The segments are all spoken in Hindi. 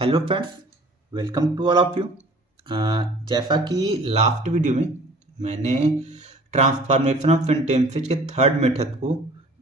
Hello friends, welcome to all of you. जैसा कि लास्ट वीडियो में मैंने ट्रांसफॉर्मेशन ऑफ सेंटेंसेज के थर्ड मेथड को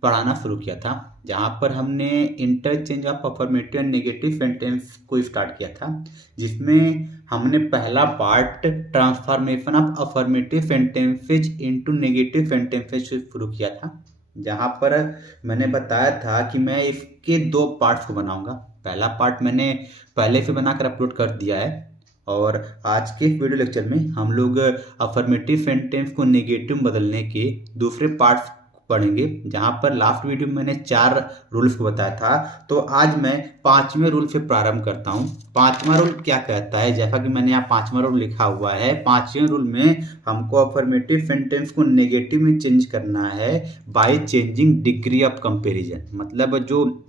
पढ़ाना शुरू किया था, जहाँ पर हमने interchange of affirmative and negative sentence को स्टार्ट किया था, जिसमें हमने पहला part transformation of affirmative sentences into negative sentences से शुरू किया था, जहाँ पर मैंने बताया था कि मैं इसके दो पार्ट्स को बनाऊंगा। पहला पार्ट मैंने पहले से बनाकर अपलोड कर दिया है और आज के वीडियो लेक्चर में हम लोग अफर्मेटिव सेंटेंस को नेगेटिव में बदलने के दूसरे पार्ट्स पढ़ेंगे, जहां पर लास्ट वीडियो में मैंने 4 रूल्स को बताया था। तो आज मैं 5वें रूल से प्रारंभ करता हूं। 5वां रूल क्या कहता है, जैसा कि मैंने यहाँ 5वां रूल लिखा हुआ है। 5वें रूल में हमको अफर्मेटिव सेंटेंस को नेगेटिव में चेंज करना है by changing degree of comparison. मतलब जो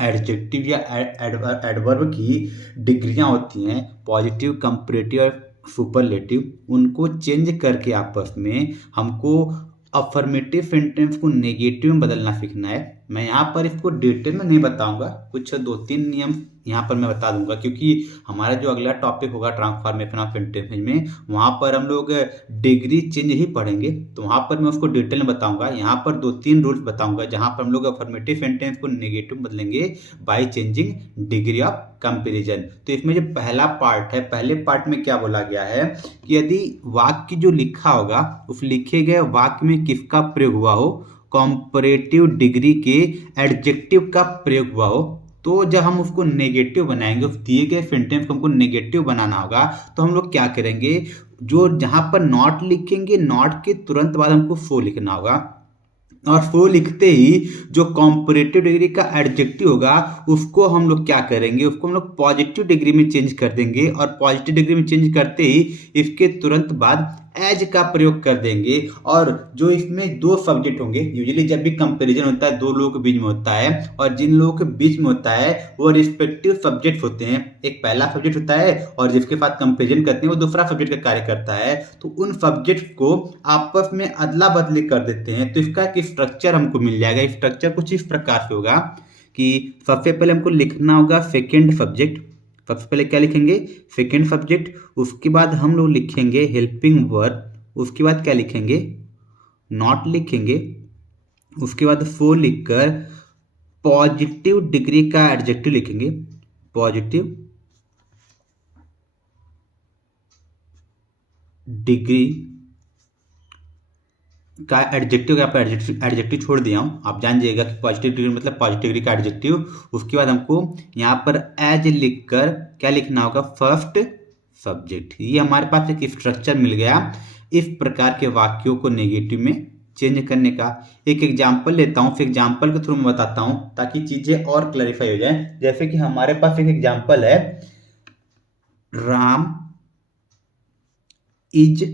एडजेक्टिव या एडवर्ब की डिग्रियां होती हैं, पॉजिटिव, कंपैरेटिव और सुपरलेटिव, उनको चेंज करके आपस में हमको अफर्मेटिव सेंटेंस को नेगेटिव में बदलना सीखना है। मैं यहाँ पर इसको डिटेल में नहीं बताऊंगा, कुछ 2-3 नियम यहाँ पर मैं बता दूंगा, क्योंकि हमारा जो अगला टॉपिक होगा ट्रांसफॉर्मेशन ऑफ सेंटेंसेज में, वहाँ पर हम लोग डिग्री चेंज ही पढ़ेंगे, तो वहाँ पर मैं उसको डिटेल में बताऊंगा। यहाँ पर 2-3 रूल्स बताऊंगा जहाँ पर हम लोग अफर्मेटिव सेंटेंस को नेगेटिव बदलेंगे by changing degree of comparison. तो इसमें जो पहला पार्ट है, पहले पार्ट में क्या बोला गया है कि यदि वाक्य जो लिखा होगा उस लिखे गए वाक्य में किसका प्रयोग हुआ हो, कंपैरेटिव डिग्री के एडजेक्टिव का प्रयोग हुआ हो, तो जब हम उसको नेगेटिव बनाएंगे, उस दिए गए सेंटेंस को हमको नेगेटिव बनाना होगा, तो हम लोग क्या करेंगे, जो जहां पर नॉट लिखेंगे, नॉट के तुरंत बाद हमको सो लिखना होगा, और सो लिखते ही जो कंपैरेटिव डिग्री का एडजेक्टिव होगा उसको हम लोग क्या करेंगे, उसको हम लोग पॉजिटिव डिग्री में चेंज कर देंगे, और पॉजिटिव डिग्री में चेंज करते ही इसके तुरंत बाद एज का प्रयोग कर देंगे। और जो इसमें 2 सब्जेक्ट होंगे, यूजुअली जब भी कंपैरिजन होता है 2 लोगों के बीच में होता है, और जिन लोगों के बीच में होता है वो रिस्पेक्टिव सब्जेक्ट होते हैं। एक पहला सब्जेक्ट होता है और जिसके साथ कंपैरिजन करते हैं वो दूसरा सब्जेक्ट का कार्य करता है, तो उन सब्जेक्ट को आपस में अदला बदली कर देते हैं। तो इसका एक स्ट्रक्चर हमको मिल जाएगा। स्ट्रक्चर कुछ इस प्रकार से होगा कि सबसे पहले हमको लिखना होगा सेकेंड सब्जेक्ट। सबसे पहले क्या लिखेंगे, सेकेंड सब्जेक्ट, उसके बाद हम लोग लिखेंगे हेल्पिंग वर्ब, उसके बाद क्या लिखेंगे, नॉट लिखेंगे, उसके बाद फो लिखकर पॉजिटिव डिग्री का एडजेक्टिव लिखेंगे, पॉजिटिव डिग्री का एडजेक्टिव, का एडजेक्टिव छोड़ दिया हूं, आप जान जाइएगा कि पॉजिटिव डिग्री मतलब पॉजिटिव डिग्री का एडजेक्टिव। उसके बाद हमको यहाँ पर एज लिखकर क्या लिखना होगा, फर्स्ट सब्जेक्ट। ये हमारे पास एक स्ट्रक्चर मिल गया इस प्रकार के वाक्यों को नेगेटिव में चेंज करने का। एक एग्जाम्पल लेता हूँ, फिर एग्जाम्पल के थ्रू मैं बताता हूँ ताकि चीजें और क्लैरिफाई हो जाए। जैसे कि हमारे पास एक एग्जाम्पल है, Ram is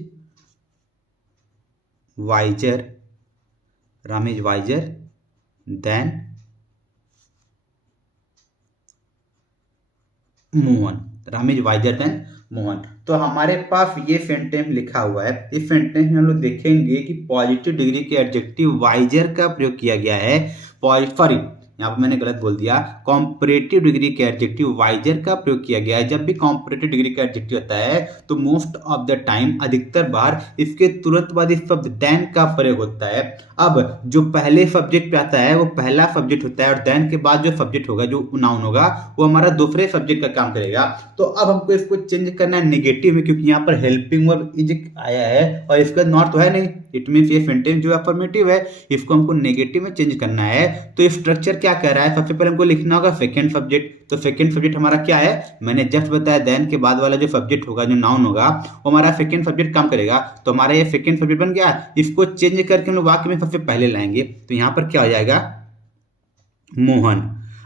wiser, Ram is wiser than Mohan, Ram is visor then Mohan. तो हमारे पास ये सेंटेंस लिखा हुआ है। इस सेंटेंस में हम लोग देखेंगे कि पॉजिटिव डिग्री के एडजेक्टिव वाइजर का प्रयोग किया गया है। सॉरी, यहाँ पर मैंने गलत बोल दिया, कंपैरेटिव डिग्री के एडजेक्टिव वाइजर का प्रयोग किया गया है। जब भी कंपैरेटिव डिग्री का एडजेक्टिव होता है तो मोस्ट ऑफ द टाइम, अधिकतर बार, इसके तुरंत बाद इस शब्द देन का प्रयोग होता है। अब जो पहले सब्जेक्ट पे आता है वो पहला सब्जेक्ट होता है, और देन के बाद जो सब्जेक्ट होगा, जो नाउन होगा, वो हमारा दूसरे सब्जेक्ट का काम करेगा। तो अब हमको इसको चेंज करना है नेगेटिव में, क्योंकि यहाँ पर हेल्पिंग वर्ब इज आया है और इसका नॉट तो है नहीं, इट मींस ये सेंटेंस जो अफर्मेटिव है इसको हमको नेगेटिव में चेंज करना है। तो स्ट्रक्चर क्या कह रहा है, सबसे पहले हमको लिखना होगा सेकंड सब्जेक्ट। तो सेकंड सब्जेक्ट हमारा क्या है, मैंने जस्ट बताया, देन के बाद वाला जो सब्जेक्ट होगा, जो नाउन होगा, वो हमारा सेकंड सब्जेक्ट काम करेगा। तो हमारा ये सेकंड सब्जेक्ट बन गया। इसको चेंज करके हम लोग वाक्य में सबसे पहले लाएंगे, तो यहाँ पर क्या हो जाएगा, मोहन।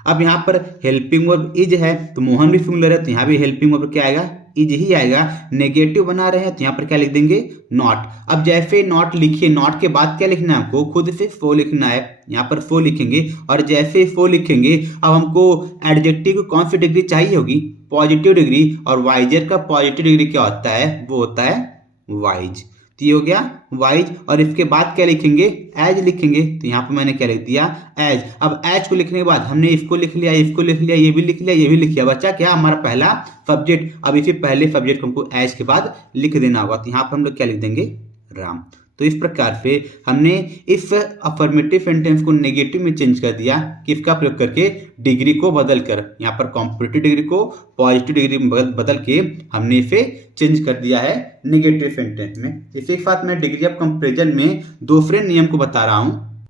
अब यहाँ पर हेल्पिंग वर्ब इज है, तो मोहन भी सिंगुलर है, तो यहाँ भी हेल्पिंग वर्ब क्या आएगा, इज ही आएगा। नेगेटिव बना रहे हैं तो यहाँ पर क्या लिख देंगे, नॉट। अब जैसे नॉट लिखिए, नॉट के बाद क्या लिखना है आपको, खुद से फो लिखना है, यहाँ पर फो लिखेंगे, और जैसे फो लिखेंगे अब हमको एडजेक्टिव को कौन सी डिग्री चाहिए होगी, पॉजिटिव डिग्री, और वाइजर का पॉजिटिव डिग्री क्या होता है, वो होता है वाइज। तो ये हो गया वाइज, और इसके बाद क्या लिखेंगे, एज लिखेंगे। तो यहाँ पे मैंने क्या लिख दिया, एज। अब एज को लिखने के बाद हमने इसको लिख लिया, इसको लिख लिया, ये भी लिख लिया, ये भी लिख लिया, बचा क्या, हमारा पहला सब्जेक्ट। अब इसी पहले सब्जेक्ट को हमको एज के बाद लिख देना होगा। तो यहाँ पर हम लोग क्या लिख देंगे, राम। तो इस प्रकार से हमने इस अफर्मेटिव सेंटेंस को नेगेटिव में चेंज कर दिया, किसका प्रयोग करके, डिग्री को बदल कर। यहाँ पर कॉम्परेटिव डिग्री को पॉजिटिव डिग्री में बदल के हमने इसे चेंज कर दिया है नेगेटिव सेंटेंस में। इसी के साथ मैं डिग्री ऑफ कंपैरिजन में दूसरे नियम को बता रहा हूँ।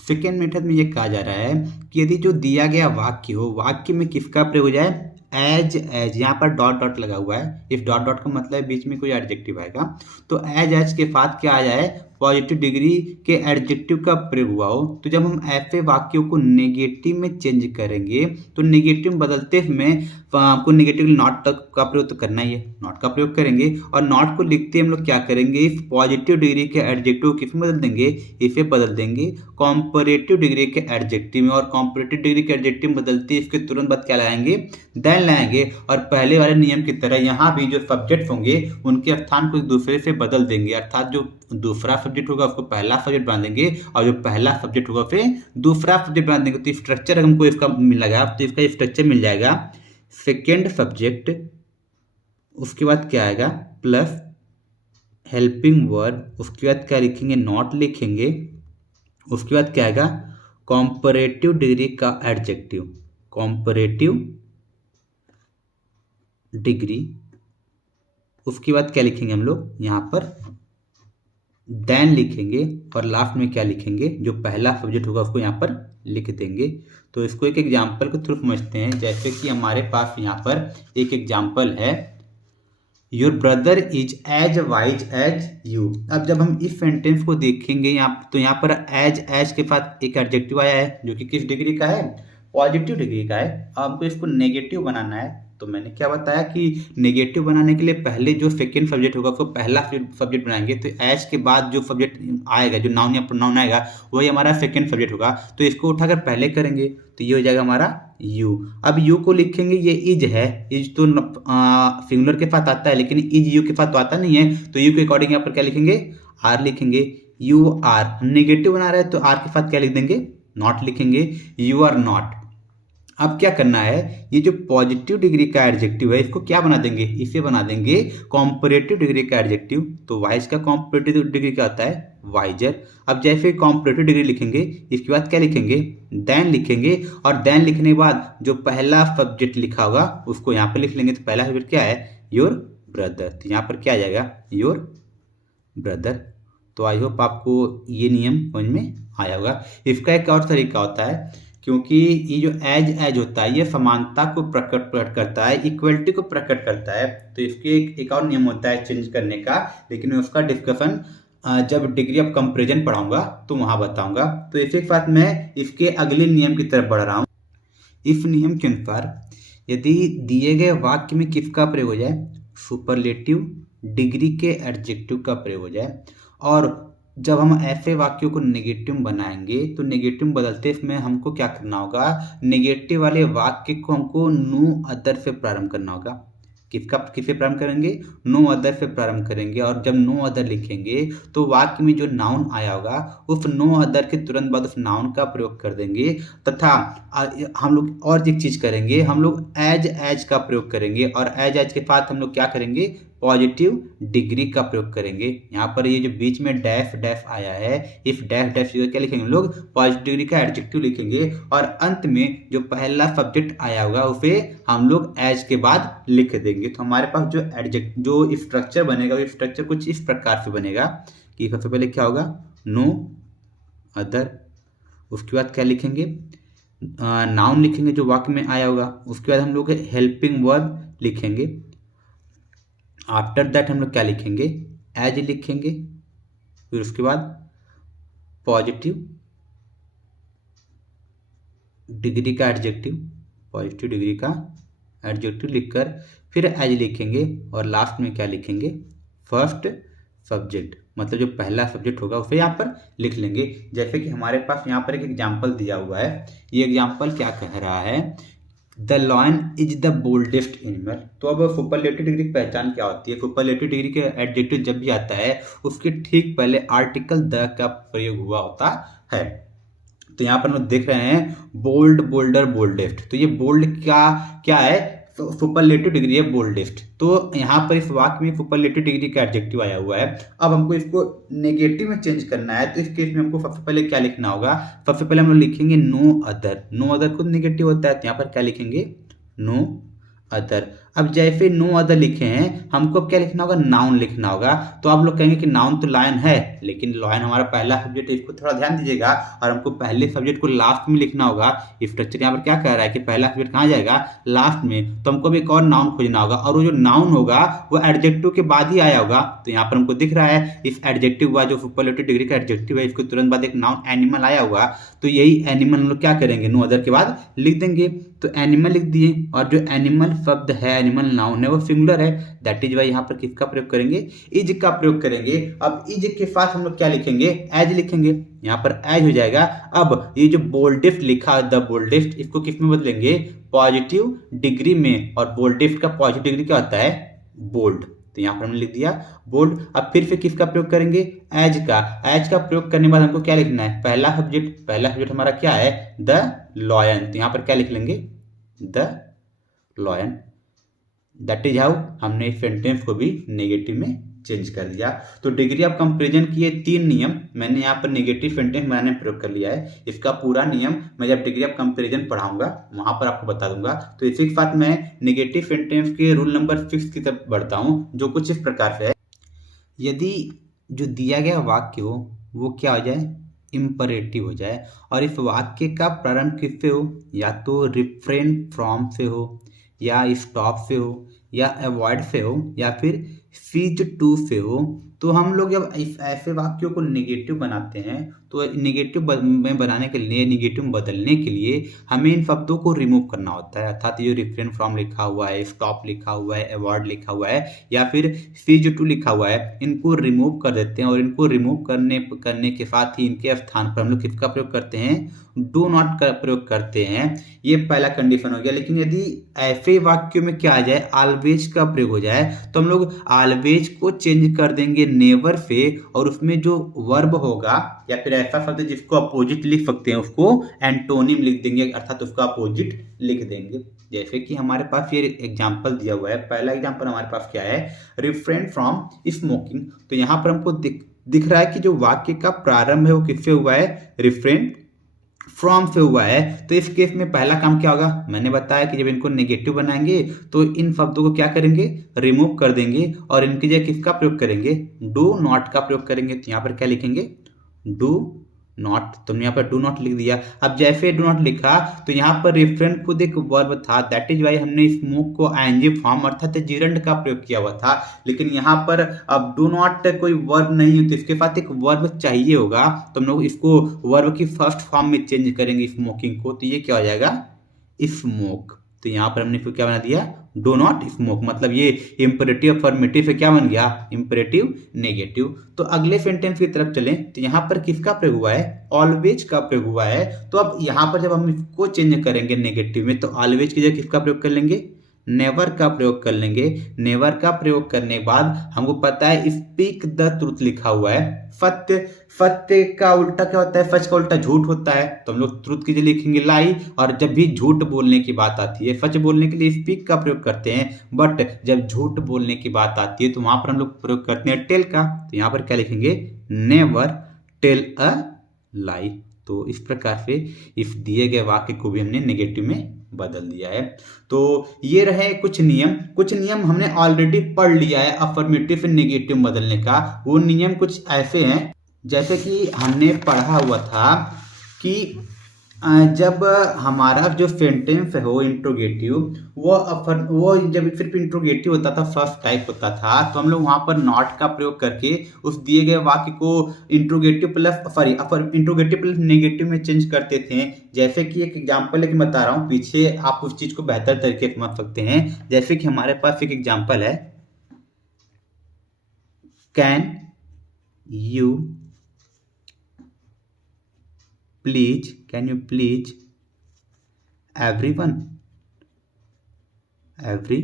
सेकेंड मेथड में ये कहा जा रहा है कि यदि जो दिया गया वाक्य हो, वाक्य में किसका प्रयोग हो जाए, एज। एज यहाँ पर डॉट डॉट लगा हुआ है, इस डॉट डॉट का मतलब बीच में कोई एडजेक्टिव आएगा, तो एज के साथ क्या आ जाए, पॉजिटिव डिग्री के एडजेक्टिव का प्रयोग हुआ हो। तो जब हम ऐसे वाक्यों को नेगेटिव में चेंज करेंगे तो नेगेटिव बदलते में आपको नेगेटिव नॉट तक का प्रयोग तो करना ही है, नॉट का प्रयोग करेंगे। और नॉट को लिखते हम लोग क्या करेंगे, इस पॉजिटिव डिग्री के एडजेक्टिव किस में बदल देंगे, इसे बदल देंगे कॉम्परेटिव डिग्री के एडजेक्टिव में। और कॉम्परेटिव डिग्री के एडजेक्टिव बदलते इसके तुरंत बाद क्या लगाएंगे, देन लाएंगे। और पहले वाले नियम की तरह यहाँ भी जो सब्जेक्ट होंगे उनके स्थान को एक दूसरे से बदल देंगे, अर्थात जो दूसरा सब्जेक्ट होगा उसको पहला सब्जेक्ट बना देंगे, और जो पहला सब्जेक्ट होगा फिर दूसरा सब्जेक्ट बना देंगे। तो स्ट्रक्चर हमको इसका मिल जाएगा, तो इसका स्ट्रक्चर मिल जाएगा, सेकेंड सब्जेक्ट, उसके बाद क्या आएगा, प्लस हेल्पिंग वर्ब, उसके बाद क्या लिखेंगे, नॉट लिखेंगे, उसके बाद क्या आएगा, कॉम्परेटिव डिग्री का एडजेक्टिव, कॉम्परेटिव डिग्री, उसके बाद क्या लिखेंगे हम लोग, यहाँ पर देन लिखेंगे, और लास्ट में क्या लिखेंगे, जो पहला सब्जेक्ट होगा उसको यहाँ पर लिख देंगे। तो इसको एक एग्जाम्पल के थ्रू समझते हैं। जैसे कि हमारे पास यहाँ पर एक एग्जाम्पल है, your brother is as wise as you. अब जब हम इस सेंटेंस को देखेंगे यहाँ, तो यहाँ पर एज के साथ एक एडजेक्टिव आया है जो कि किस डिग्री का है, पॉजिटिव डिग्री का है। अब हमको इसको नेगेटिव बनाना है, तो मैंने क्या बताया कि नेगेटिव बनाने के लिए पहले जो सेकंड सब्जेक्ट होगा उसको पहला सब्जेक्ट बनाएंगे। तो एज के बाद जो सब्जेक्ट आएगा, जो नाउन या प्रोनाउन आएगा, वही हमारा सेकंड सब्जेक्ट होगा। तो इसको उठाकर पहले करेंगे तो ये हो जाएगा हमारा यू। अब यू को लिखेंगे, ये इज है, इज तो सिंगुलर के साथ आता है, लेकिन इज यू के साथ तो आता नहीं है। तो यू के अकॉर्डिंग यहाँ पर क्या लिखेंगे, आर लिखेंगे, यू आर। हम नेगेटिव बना रहे हैं तो आर के साथ क्या लिख देंगे, नॉट लिखेंगे, यू आर नॉट। अब क्या करना है, ये जो पॉजिटिव डिग्री का एडजेक्टिव है इसको क्या बना देंगे, इसे बना देंगे कॉम्परेटिव डिग्री का एडजेक्टिव। तो वाइज का कॉम्परेटिव डिग्री क्या होता है, वाइजर। अब जैसे कॉम्परेटिव डिग्री लिखेंगे, इसके बाद क्या लिखेंगे, देन लिखेंगे, और देन लिखने के बाद जो पहला सब्जेक्ट लिखा होगा उसको यहाँ पर लिख लेंगे। तो पहला सब्जेक्ट क्या है, योर ब्रदर। तो यहाँ पर क्या आ जाएगा, योर ब्रदर। तो आई होप आपको ये नियम समझ में आया होगा। इसका एक और तरीका होता है, क्योंकि ये जो एज होता है ये समानता को प्रकट करता है, इक्वलिटी को प्रकट करता है। तो इसके एक और नियम होता है चेंज करने का, लेकिन उसका डिस्कशन जब डिग्री ऑफ कंपैरिजन पढ़ाऊंगा तो वहां बताऊंगा। तो इसी के साथ मैं इसके अगले नियम की तरफ बढ़ रहा हूँ। इस नियम के अनुसार यदि दिए गए वाक्य में किसका प्रयोग हो जाए, सुपरलेटिव डिग्री के एडजेक्टिव का प्रयोग हो जाए, और जब हम ऐसे वाक्यों को नेगेटिव बनाएंगे तो नेगेटिव बदलते इसमें हमको क्या करना होगा, नेगेटिव वाले वाक्य को हमको नो अदर से प्रारंभ करना होगा। किससे प्रारंभ करेंगे, नो अदर से प्रारंभ करेंगे। और जब नो अदर लिखेंगे तो वाक्य में जो नाउन आया होगा उस नो अदर के तुरंत बाद उस नाउन का प्रयोग कर देंगे, तथा हम लोग और एक चीज करेंगे, हम लोग एज का प्रयोग करेंगे, और एज के साथ हम लोग क्या करेंगे, पॉजिटिव डिग्री का प्रयोग करेंगे। यहाँ पर ये जो बीच में डैश डैश आया है, इस डैश डैश क्या लिखेंगे हम लोग, पॉजिटिव डिग्री का एडजेक्टिव लिखेंगे, और अंत में जो पहला सब्जेक्ट आया होगा उसे हम लोग एज के बाद लिख देंगे। तो हमारे पास जो स्ट्रक्चर बनेगा वो स्ट्रक्चर कुछ इस प्रकार से बनेगा कि सबसे पहले क्या होगा, नो अदर, उसके बाद क्या लिखेंगे, नाउन लिखेंगे जो वाक्य में आया होगा, उसके बाद हम लोग हेल्पिंग वर्ब लिखेंगे, आफ्टर दैट हम लोग क्या लिखेंगे, एज लिखेंगे, फिर उसके बाद पॉजिटिव डिग्री का एडजेक्टिव, पॉजिटिव डिग्री का एडजेक्टिव लिखकर फिर एज लिखेंगे, और लास्ट में क्या लिखेंगे, फर्स्ट सब्जेक्ट, मतलब जो पहला सब्जेक्ट होगा उसे यहाँ पर लिख लेंगे। जैसे कि हमारे पास यहाँ पर एक एग्जाम्पल दिया हुआ है। ये एग्जाम्पल क्या कह रहा है, the lion is the boldest animal. तो अब सुपरलेटिव डिग्री की पहचान क्या होती है? सुपरलेटिव डिग्री के एडजेक्टिव जब भी आता है उसके ठीक पहले आर्टिकल द का प्रयोग हुआ होता है। तो यहाँ पर हम देख रहे हैं बोल्ड, बोल्डर, बोल्डेस्ट। तो ये बोल्ड क्या क्या है? सुपरलेटिव डिग्री है बोल्डेस्ट। तो यहाँ पर इस वाक्य में सुपरलेटिव डिग्री का एडजेक्टिव आया हुआ है। अब हमको इसको नेगेटिव में चेंज करना है, तो इस केस में हमको सबसे पहले क्या लिखना होगा? सबसे पहले हम लोग लिखेंगे नो अदर। नो अदर खुद नेगेटिव होता है, तो यहाँ पर क्या लिखेंगे? No other. अब जैसे नो अदर लिखे हैं, हमको अब क्या लिखना होगा? नाउन लिखना होगा। तो आप लोग कहेंगे कि नाउन तो लायन है, लेकिन लायन हमारा पहला सब्जेक्ट है, इसको थोड़ा ध्यान दीजिएगा। और हमको पहले सब्जेक्ट को लास्ट में लिखना होगा। स्ट्रक्चर यहाँ पर क्या कह रहा है कि पहला सब्जेक्ट कहाँ जाएगा? लास्ट में। तो हमको भी एक और नाउन खोजना होगा, और वो जो नाउन होगा वो एडजेक्टिव के बाद ही आया होगा। तो यहाँ पर हमको दिख रहा है इस एडजेक्टिव हुआ जो सुपरलेटिव डिग्री का एडजेक्टिव है, इसको तुरंत बाद एक नाउन एनिमल आया होगा। तो यही एनिमल हम लोग क्या करेंगे? नो अदर के बाद लिख देंगे। तो एनिमल लिख दिए, और जो एनिमल शब्द है, एनिमल नाउन है, वो सिंगुलर है। दैट इज वाई यहाँ पर किसका प्रयोग करेंगे? इज का प्रयोग करेंगे। अब इज के साथ हम लोग क्या लिखेंगे? एज लिखेंगे। यहाँ पर एज हो जाएगा। अब ये जो बोल्डेस्ट लिखा है, द बोल्डेस्ट, इसको किस में बदलेंगे? पॉजिटिव डिग्री में। और बोल्डेस्ट का पॉजिटिव डिग्री क्या होता है? बोल्ड। तो यहाँ पर हमने लिख दिया बोल्ड। अब फिर से किसका प्रयोग करेंगे? एज का। एज का प्रयोग करने के बाद हमको क्या लिखना है? पहला सब्जेक्ट हमारा क्या है? The lion. तो यहाँ पर क्या लिख लेंगे? The lion. That is how हमने इस सेंटेंस को भी नेगेटिव में चेंज कर दिया। तो डिग्री ऑफ कंपैरिजन की ये 3 नियम मैंने यहाँ पर नेगेटिव सेंटेंस बनाने में प्रयोग कर लिया है। इसका पूरा नियम मैं जब डिग्री ऑफ कंपैरिजन पढ़ाऊंगा वहां पर आपको बता दूंगा। तो इसी के साथ मैं नेगेटिव सेंटेंस के रूल नंबर 6 की तरफ बढ़ता हूँ, जो कुछ इस प्रकार से है। यदि जो दिया गया वाक्य हो वो क्या हो जाए? इंपरेटिव हो जाए, और इस वाक्य का प्रारंभ किससे हो? या तो रिफ्रेन फ्रॉम से हो, या स्टॉप से हो, या अवॉइड से हो, या फिर सीज टू से हो। तो हम लोग जब इस ऐसे वाक्यों को नेगेटिव बनाते हैं, तो नेगेटिव में बनाने के लिए, नेगेटिव में बदलने के लिए हमें इन शब्दों को रिमूव करना होता है। अर्थात ये जो रिफ्रेन फ्रॉम लिखा हुआ है, स्टॉप लिखा हुआ है, अवॉइड लिखा हुआ है, या फिर सीज टू लिखा हुआ है, इनको रिमूव कर देते हैं। और इनको रिमूव करने के साथ ही इनके स्थान पर हम लोग किसका प्रयोग करते हैं? डू नॉट का प्रयोग करते हैं। ये पहला कंडीशन हो गया। लेकिन यदि ऐसे वाक्यों में क्या आ जाए? ऑलवेज का प्रयोग हो जाए, तो हम लोग ऑलवेज को चेंज कर देंगे नेवर से, और उसमें जो वर्ब होगा या फिर ऐसा शब्द जिसको अपोजिट लिख सकते हैं उसको एंटोनिम लिख देंगे, अर्थात उसका अपोजिट लिख देंगे। जैसे कि हमारे पास ये एग्जाम्पल दिया हुआ है। पहला एग्जाम्पल हमारे पास क्या है? Refrain from smoking. तो यहाँ पर हमको दिख रहा है कि जो वाक्य का प्रारंभ है वो किससे हुआ है? रिफ्रेन फ्रॉम से हुआ है। तो इस केस में पहला काम क्या होगा? मैंने बताया कि जब इनको नेगेटिव बनाएंगे तो इन शब्दों को क्या करेंगे? रिमूव कर देंगे, और इनकी जगह किसका प्रयोग करेंगे? डू नॉट का प्रयोग करेंगे। तो यहाँ पर क्या लिखेंगे? Do not. तुमने यहाँ पर डू नॉट लिख दिया। अब जैसे डू नॉट लिखा, तो यहाँ पर रेफरेंस खुद एक वर्ब था। दैट इज वाई हमने स्मोक को आईएनजी फॉर्म अर्थात जिरंड का प्रयोग किया हुआ था। लेकिन यहाँ पर अब डू नॉट कोई वर्ब नहीं है, तो इसके साथ एक वर्ब चाहिए होगा। तो हम लोग इसको वर्ब की फर्स्ट फॉर्म में चेंज करेंगे स्मोकिंग को। तो ये क्या हो जाएगा? स्मोक। तो यहाँ पर हमने फिर क्या बना दिया? Do not smoke. मतलब ये इंपरेटिव अफर्मेटिव से क्या बन गया? Imperative negative. तो अगले सेंटेंस की तरफ चलें, तो यहाँ पर किसका प्रयोग हुआ है? ऑलवेज का प्रयोग हुआ है। तो अब यहाँ पर जब हम इसको चेंज करेंगे नेगेटिव में, तो ऑलवेज की जगह किसका प्रयोग कर लेंगे? नेवर का प्रयोग कर लेंगे। नेवर का प्रयोग करने के बाद हमको पता है स्पीक द ट्रुथ लिखा हुआ है। सत्य, सत्य का उल्टा क्या होता है? सच का उल्टा झूठ होता है। तो हम लोग ट्रुथ की जगह लिखेंगे लाई। और जब भी झूठ बोलने की बात आती है, सच बोलने के लिए स्पीक का प्रयोग करते हैं, बट जब झूठ बोलने की बात आती है तो वहां पर हम लोग प्रयोग करते हैं टेल का। तो यहाँ पर क्या लिखेंगे? नेवर टेल अ लाई। तो इस प्रकार से इस दिए गए वाक्य को भी हमने नेगेटिव में बदल दिया है। तो ये रहे कुछ नियम हमने ऑलरेडी पढ़ लिया है अफर्मेटिव से नेगेटिव बदलने का। वो नियम कुछ ऐसे हैं, जैसे कि हमने पढ़ा हुआ था कि जब हमारा जो सेंटेंस हो इंट्रोगेटिव, वो जब सिर्फ इंट्रोगेटिव होता था, फर्स्ट टाइप होता था, तो हम लोग वहां पर नॉट का प्रयोग करके उस दिए गए वाक्य को इंट्रोगेटिव प्लस नेगेटिव में चेंज करते थे। जैसे कि एक एग्जांपल लेके बता रहा हूँ, पीछे आप उस चीज को बेहतर तरीके से समझ सकते हैं। जैसे कि हमारे पास एक एग्जांपल है, can you please, can you please everyone. Every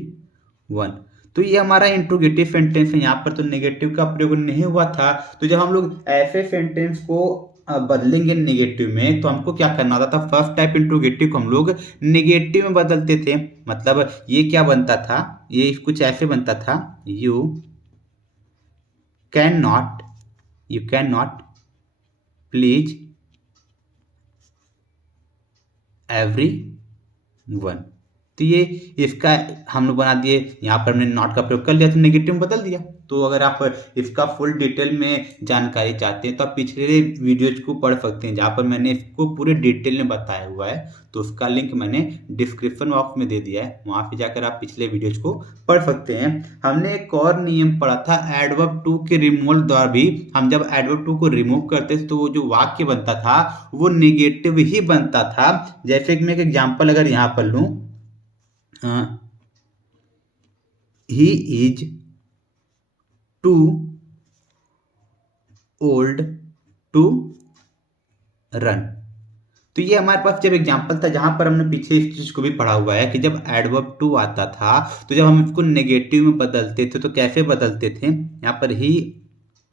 one. तो ये हमारा इंट्रोगेटिव सेंटेंस है, यहाँ पर तो नेगेटिव का प्रयोग नहीं हुआ था। तो जब हम लोग ऐसे सेंटेंस को बदलेंगे नेगेटिव में, तो हमको क्या करना होता था, फर्स्ट टाइप इंट्रोगेटिव को हम लोग नेगेटिव में बदलते थे। मतलब ये क्या बनता था, ये कुछ ऐसे बनता था, you can not please every one. तो ये इसका हम लोग बना दिए, यहाँ पर हमने नॉट का प्रयोग कर लिया तो नेगेटिव में बदल दिया। तो अगर आप इसका फुल डिटेल में जानकारी चाहते हैं तो आप पिछले वीडियोज को पढ़ सकते हैं, जहाँ पर मैंने इसको पूरे डिटेल में बताया हुआ है। तो उसका लिंक मैंने डिस्क्रिप्शन बॉक्स में दे दिया है, वहाँ पे जाकर आप पिछले वीडियोज को पढ़ सकते हैं। हमने एक और नियम पढ़ा था एडवर्ब टू के रिमूवल द्वारा भी। हम जब एडवर्ब टू को रिमूव करते थे तो वो जो वाक्य बनता था वो नेगेटिव ही बनता था। जैसे कि मैं एक एग्जाम्पल अगर यहाँ पर लूँ, he is too old to run। तो ये हमारे पास जब एग्जाम्पल था, जहां पर हमने पीछे इस चीज को भी पढ़ा हुआ है कि जब एडवर्ब टू आता था तो जब हम इसको नेगेटिव में बदलते थे तो कैसे बदलते थे, यहाँ पर ही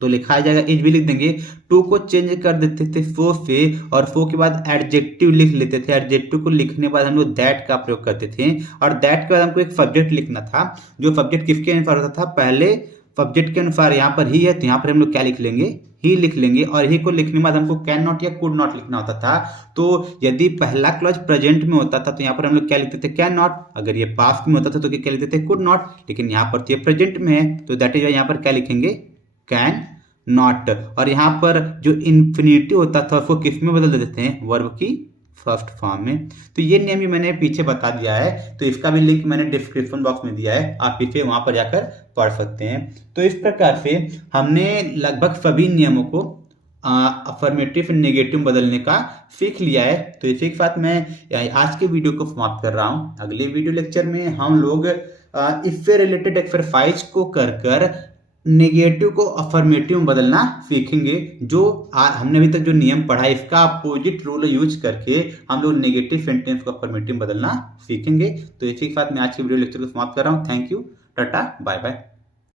तो लिखा जाएगा, इज भी लिख देंगे, टू को चेंज कर देते थे फो से, और फो के बाद एडजेक्टिव लिख लेते थे। एडजेक्टिव को लिखने के बाद हम लोग दैट का प्रयोग करते थे, और दैट के बाद हमको एक सब्जेक्ट लिखना था। जो सब्जेक्ट किसके अनुसार होता था, पहले सब्जेक्ट के अनुसार यहाँ पर ही है तो यहाँ पर हम लोग क्या लिख लेंगे, ही लिख लेंगे, और ही को लिखने के बाद हमको कैन नॉट या कुड नॉट लिखना होता था। तो यदि पहला क्लॉज प्रेजेंट में होता था तो यहाँ पर हम लोग क्या लिखते थे, कैन नॉट। अगर ये पास्ट में होता था तो क्या लिखते थे, कुड नॉट। लेकिन यहाँ पर तो ये प्रेजेंट में है तो दैट इज यहाँ पर क्या लिखेंगे, कैन नॉट। और यहाँ पर जो इन्फिनिटिव होता था उसको किस में बदल देते हैं, वर्ब की फर्स्ट फॉर्म में। तो ये नियम भी मैंने पीछे बता दिया है, तो इसका भी लिंक मैंने डिस्क्रिप्शन बॉक्स में दिया है, आप इसे वहां पर जाकर पढ़ सकते हैं। तो इस प्रकार से हमने लगभग सभी नियमों को अफर्मेटिव से नेगेटिव बदलने का सीख लिया है। तो इसी के साथ मैं आज के वीडियो को समाप्त कर रहा हूँ। अगले वीडियो लेक्चर में हम लोग इससे रिलेटेड एक्सरसाइज को कर नेगेटिव को अफर्मेटिव में बदलना सीखेंगे। जो हमने अभी तक जो नियम पढ़ा है इसका अपोजिट रूल यूज करके हम लोग नेगेटिव सेंटेंस को अफर्मेटिव में बदलना सीखेंगे। तो इसी के साथ मैं आज के वीडियो लेक्चर को समाप्त कर रहा हूँ। Thank you, tata, bye bye.